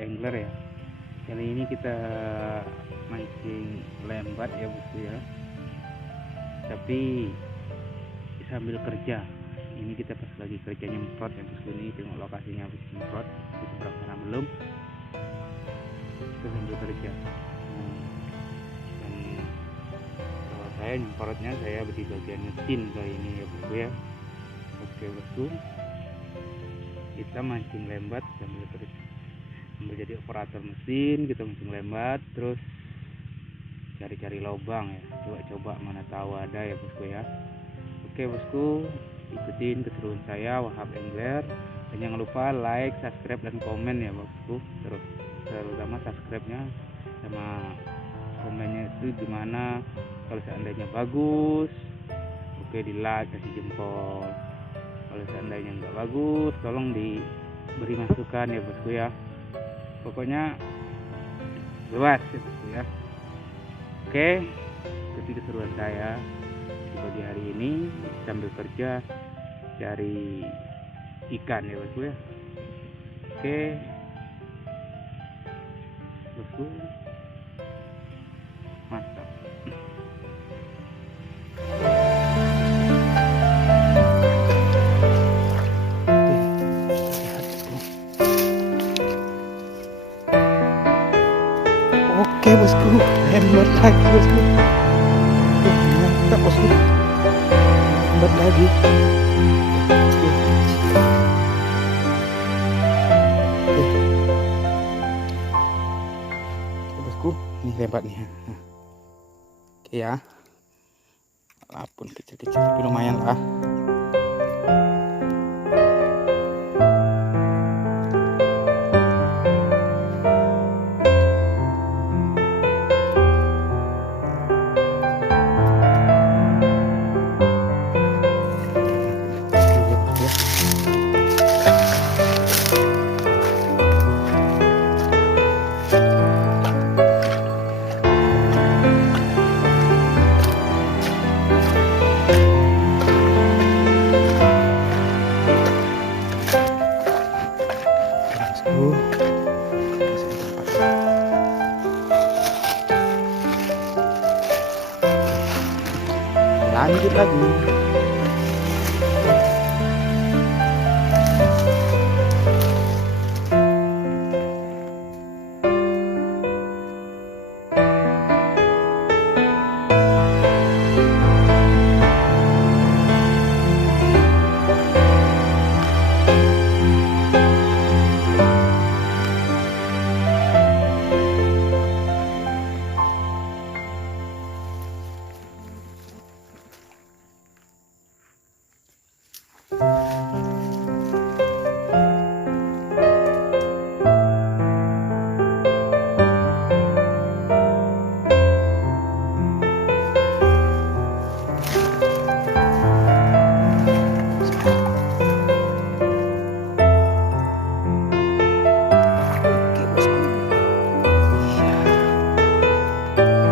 angler ya. Kali ini kita mancing lembat ya bosku ya, tapi sambil kerja. Ini kita pas lagi kerja nyemprot ya bosku, ini tengok lokasinya habis nyemprot di seberang sana belum, kita sambil kerja. Dan kalau saya nyemprotnya saya di bagian mesin kali ini ya bosku ya. Oke bosku, kita mancing lembat sambil kerja, sambil jadi operator mesin. Kita mancing lembat terus cari-cari lubang ya, coba mana tahu ada ya bosku ya. Oke bosku, ikutin keseruan saya Wahab Angler, dan jangan lupa like, subscribe dan komen ya bosku. Terus terutama subscribe-nya sama komennya itu gimana. Kalau seandainya bagus, oke di like, kasih jempol. Kalau seandainya nggak bagus, tolong diberi masukan ya bosku ya. Pokoknya luas ya bosku ya. Oke, ikuti keseruan saya di pagi hari ini sambil kerja cari ikan ya bosku ya. Oke bosku, mantap. Oke bosku, hebat lagi bosku. Mantap bosku, hebat lagi. Oke bosku, ini hebatnya. Oke ya, walaupun kecil-kecil tapi lumayan lah. Lanjut lagi.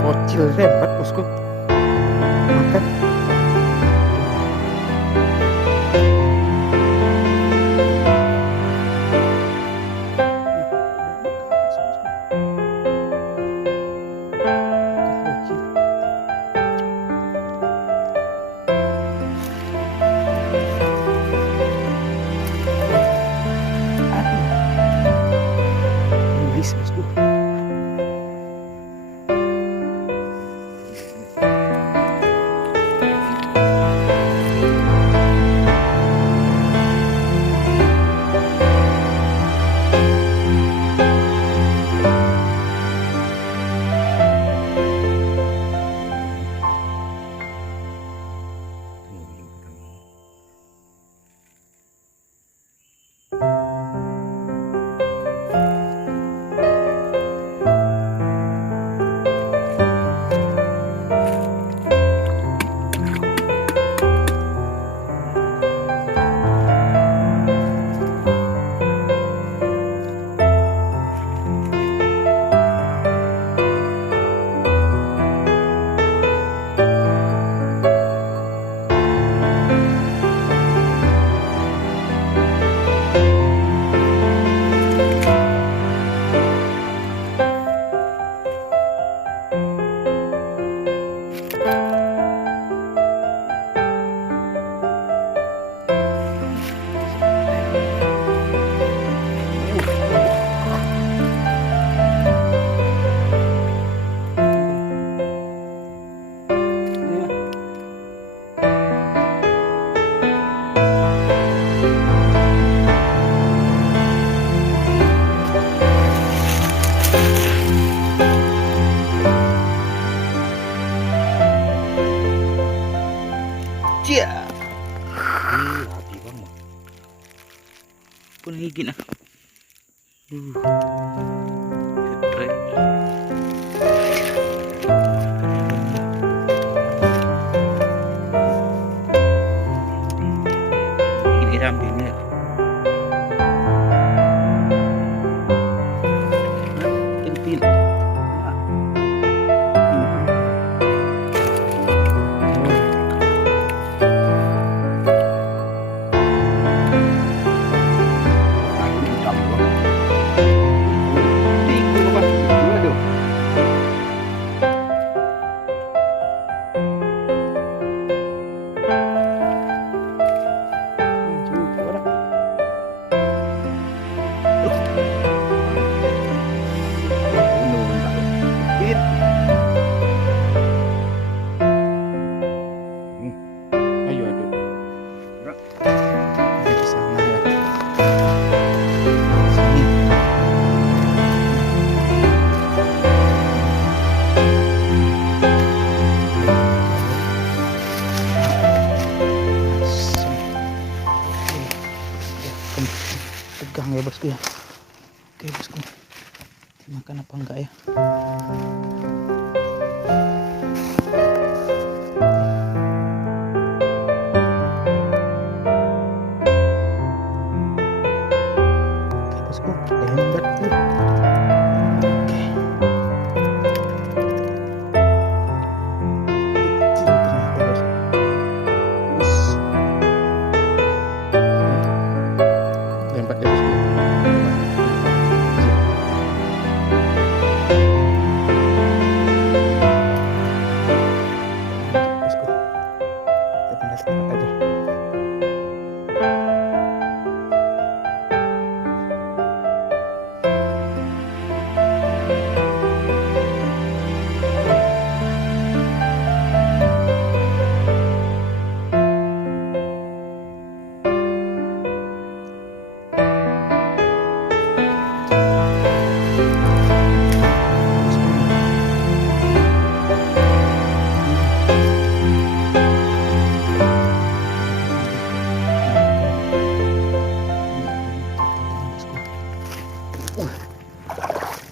Bocil hebat bosku, makan. Bosku, bikin Straight. Ini rambingnya. Tintin. Tegang ya bosku ya. Oke bosku, makan apa enggak ya? Oke bosku, lembat tuh. Oke. Kecil ternyata bosku. Lembat ya bosku.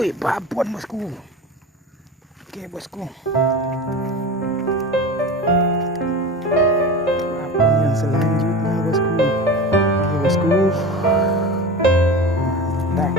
Wih, babon bosku. Oke bosku, babon yang selanjutnya bosku. Oke bosku, mantap.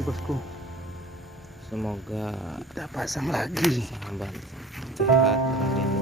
Bosku, Semoga kita pasang lagi. sahabat sehat dan